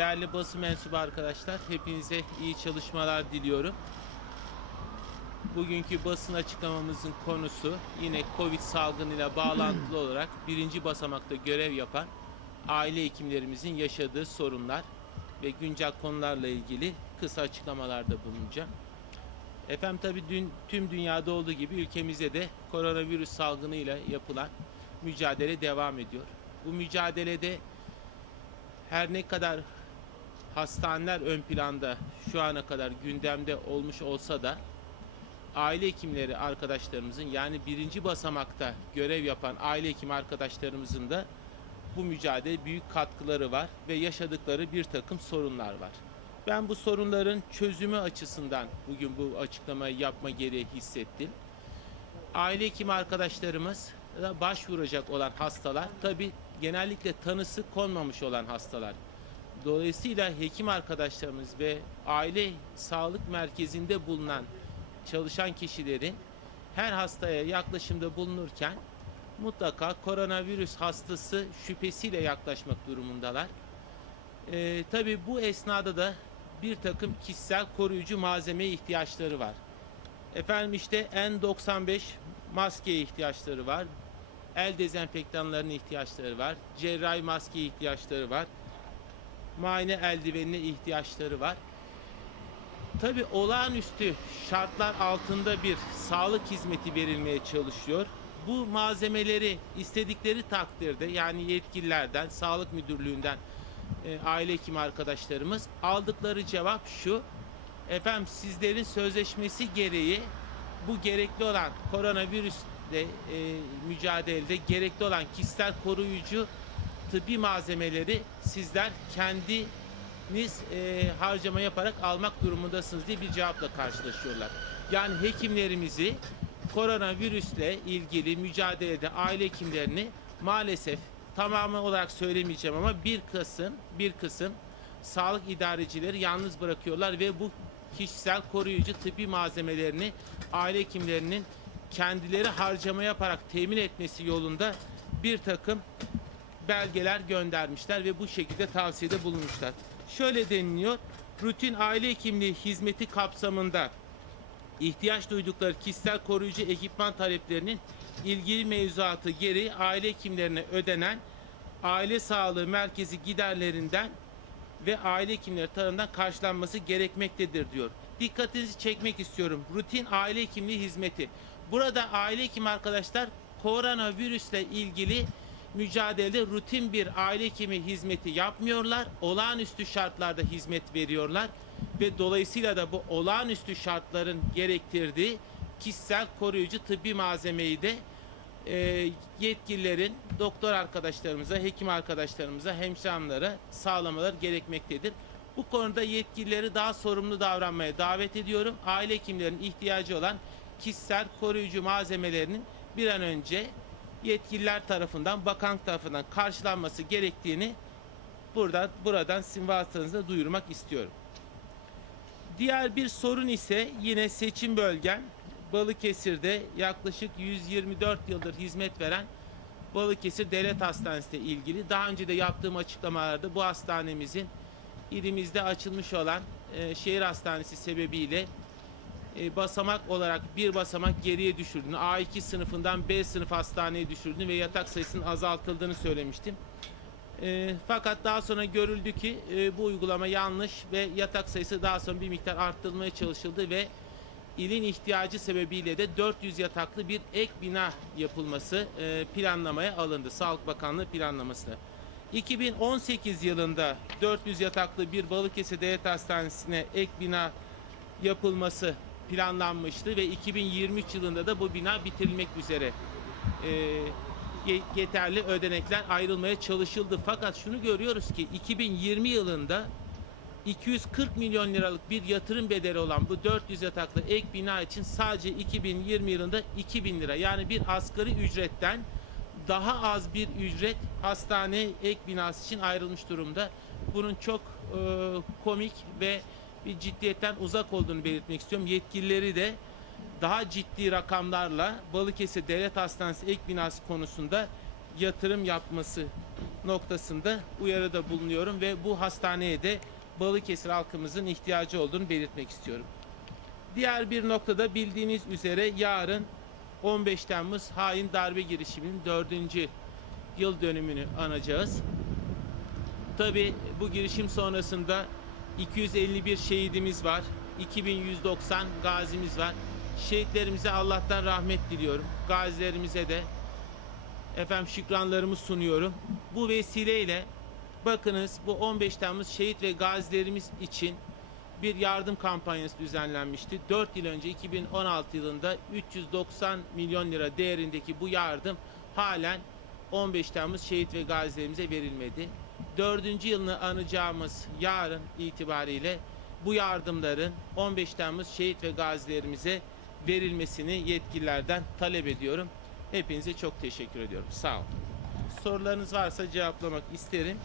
Değerli basın mensubu arkadaşlar, hepinize iyi çalışmalar diliyorum. Bugünkü basın açıklamamızın konusu yine Covid salgınıyla bağlantılı olarak birinci basamakta görev yapan aile hekimlerimizin yaşadığı sorunlar ve güncel konularla ilgili kısa açıklamalarda bulunacağım. Efendim tabii dün tüm dünyada olduğu gibi ülkemizde de koronavirüs salgınıyla yapılan mücadele devam ediyor. Bu mücadelede her ne kadar hastaneler ön planda şu ana kadar gündemde olmuş olsa da aile hekimleri arkadaşlarımızın yani birinci basamakta görev yapan aile hekim arkadaşlarımızın da bu mücadele büyük katkıları var ve yaşadıkları bir takım sorunlar var. Ben bu sorunların çözümü açısından bugün bu açıklamayı yapma gereği hissettim. Aile hekimi arkadaşlarımız da başvuracak olan hastalar tabi genellikle tanısı konmamış olan hastalar. Dolayısıyla hekim arkadaşlarımız ve aile sağlık merkezinde bulunan çalışan kişilerin her hastaya yaklaşımda bulunurken mutlaka koronavirüs hastası şüphesiyle yaklaşmak durumundalar. Ee, tabii bu esnada da bir takım kişisel koruyucu malzemeye ihtiyaçları var. Efendim işte N95 maskeye ihtiyaçları var. El dezenfektanlarına ihtiyaçları var. Cerrahi maskeye ihtiyaçları var. Muayene eldivenine ihtiyaçları var. Tabi olağanüstü şartlar altında bir sağlık hizmeti verilmeye çalışıyor. Bu malzemeleri istedikleri takdirde yani yetkililerden, sağlık müdürlüğünden e, aile hekimi arkadaşlarımız aldıkları cevap şu. Efendim sizlerin sözleşmesi gereği bu gerekli olan koronavirüsle e, mücadelede gerekli olan kişisel koruyucu tıbbi malzemeleri sizler kendiniz e, harcama yaparak almak durumundasınız diye bir cevapla karşılaşıyorlar. Yani hekimlerimizi koronavirüsle ilgili mücadelede aile hekimlerini maalesef tamamı olarak söylemeyeceğim ama bir kısım bir kısım sağlık idarecileri yalnız bırakıyorlar ve bu kişisel koruyucu tıbbi malzemelerini aile hekimlerinin kendileri harcama yaparak temin etmesi yolunda bir takım belgeler göndermişler ve bu şekilde tavsiyede bulunmuşlar. Şöyle deniliyor. Rutin aile hekimliği hizmeti kapsamında ihtiyaç duydukları kişisel koruyucu ekipman taleplerinin ilgili mevzuatı gereği aile hekimlerine ödenen aile sağlığı merkezi giderlerinden ve aile hekimleri tarafından karşılanması gerekmektedir diyor. Dikkatinizi çekmek istiyorum. Rutin aile hekimliği hizmeti. Burada aile hekimi arkadaşlar koronavirüsle ilgili mücadelede rutin bir aile hekimi hizmeti yapmıyorlar. Olağanüstü şartlarda hizmet veriyorlar ve dolayısıyla da bu olağanüstü şartların gerektirdiği kişisel koruyucu tıbbi malzemeyi de e, yetkililerin doktor arkadaşlarımıza, hekim arkadaşlarımıza, hemşire hanımlara sağlamaları gerekmektedir. Bu konuda yetkilileri daha sorumlu davranmaya davet ediyorum. Aile hekimlerinin ihtiyacı olan kişisel koruyucu malzemelerinin bir an önce yetkililer tarafından, bakanlık tarafından karşılanması gerektiğini burada buradan sizin vasıtanızda duyurmak istiyorum. Diğer bir sorun ise yine seçim bölgem Balıkesir'de yaklaşık 124 yıldır hizmet veren Balıkesir Devlet Hastanesi ile ilgili. Daha önce de yaptığım açıklamalarda bu hastanemizin ilimizde açılmış olan e, şehir hastanesi sebebiyle e, basamak olarak bir basamak geriye düşürdüğünü, A2 sınıfından B sınıf hastaneye düşürdüğünü ve yatak sayısının azaltıldığını söylemiştim. E, fakat daha sonra görüldü ki e, bu uygulama yanlış ve yatak sayısı daha sonra bir miktar arttırılmaya çalışıldı ve ilin ihtiyacı sebebiyle de 400 yataklı bir ek bina yapılması e, planlamaya alındı. Sağlık Bakanlığı planlamasına. 2018 yılında 400 yataklı bir Balıkesir Devlet Hastanesi'ne ek bina yapılması planlanmıştı ve 2023 yılında da bu bina bitirilmek üzere e, ye- yeterli ödenekler ayrılmaya çalışıldı. Fakat şunu görüyoruz ki 2020 yılında 240 milyon liralık bir yatırım bedeli olan bu 400 yataklı ek bina için sadece 2020 yılında 2000 lira yani bir asgari ücretten daha az bir ücret hastane ek binası için ayrılmış durumda. Bunun çok e, komik ve bir ciddiyetten uzak olduğunu belirtmek istiyorum. Yetkilileri de daha ciddi rakamlarla Balıkesir Devlet Hastanesi ek binası konusunda yatırım yapması noktasında uyarıda bulunuyorum ve bu hastaneye de Balıkesir halkımızın ihtiyacı olduğunu belirtmek istiyorum. Diğer bir noktada bildiğiniz üzere yarın 15 Temmuz hain darbe girişiminin 4. yıl dönümünü anacağız. Tabi bu girişim sonrasında 251 şehidimiz var. 2190 gazimiz var. Şehitlerimize Allah'tan rahmet diliyorum. Gazilerimize de efendim şükranlarımı sunuyorum. Bu vesileyle bakınız bu 15 Temmuz şehit ve gazilerimiz için bir yardım kampanyası düzenlenmişti. 4 yıl önce 2016 yılında 390 milyon lira değerindeki bu yardım halen 15 Temmuz şehit ve gazilerimize verilmedi. Dördüncü yılını anacağımız yarın itibariyle bu yardımların 15 Temmuz şehit ve gazilerimize verilmesini yetkililerden talep ediyorum. Hepinize çok teşekkür ediyorum. Sağ olun. Sorularınız varsa cevaplamak isterim.